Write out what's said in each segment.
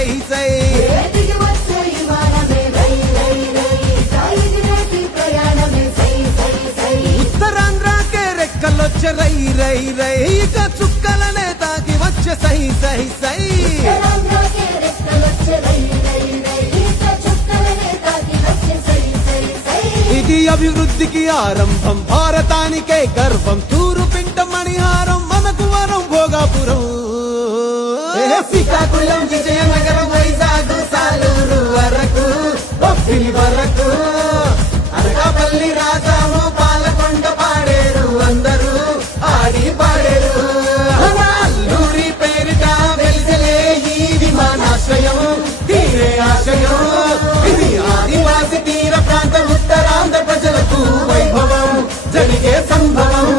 సై సై. ఉత్తరాంధ్రకే రెక్కలొచ్చే రై రై రై, ఇక చుక్కలనే తాకి వచ్చే సై సై సై. ఇది అభివృద్ధికి ఆరంభం, భారతానికే గర్వం. తూరు పింట మణిహారం, మనకు వరం భోగాపురం. శ్రీకాకుళం, విజయనగరం, వైజాగ్, సాలూరు వరకు, బొబ్బిలి వరకు, అనకాపల్లి, రాజాము, పాలకొండ పాడేరు, అందరూ ఆడి పాడేరు. అల్లూరి పేరిట వెలిసలే ఈ విమానాశ్రయం, తీరే ఆశయం. ఇది ఆదివాసి తీర ప్రాంత ఉత్తరాంధ్ర ప్రజలకు వైభవం, జరిగే సంభవం.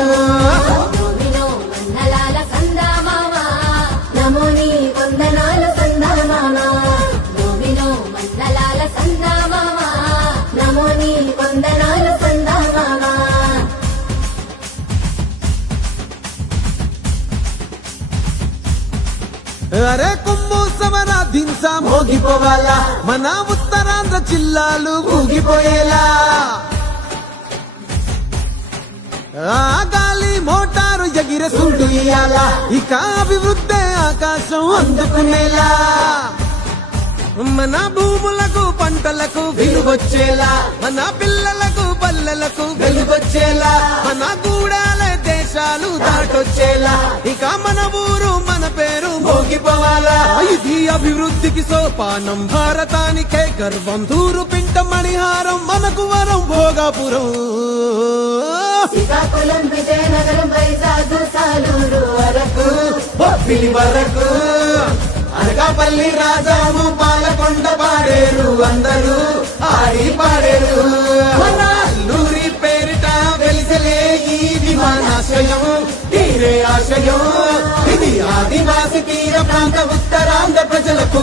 అరే కుమ్ము సమర దింస మోగిపోవాలా, మన ఉత్తరాంధ్ర జిల్లాలు ఊగిపోయేలా. ఆ గాలి మోటారు ఎగిరే సుండు ఇయ్యాలా, ఇక అభివృద్ధి ఆకాశం అందుకునేలా. మన భూములకు పంటలకు విలువొచ్చేలా, మన పిల్లలకు పల్లెలకు వెలుగొచ్చేలా, మన గూడాల దేశాలు దాటొచ్చేలా, ఇక మన ఊరు మన పేరు మోగిపోవాలా. ఇది అభివృద్ధికి సోపానం, భారతానికే గర్వం. తూరు పింట మణిహారం, మనకు వరం భోగాపురం. శ్రీకాకుళం, విజయనగరం, వైజాగ్, సాలూరు వరకు, బొబ్బిలి వరకు, అనకాపల్లి, రాజాము, పాలకొండ పాడేరు, అందరూ ఆడి పాడేరు. అల్లూరి పేరిట వెలిసలే ఈ విమానాశ్రయం, తీరే ఆశయం. ఇది ఆదివాసి తీర ప్రాంత ఉత్తరాంధ్ర ప్రజలకు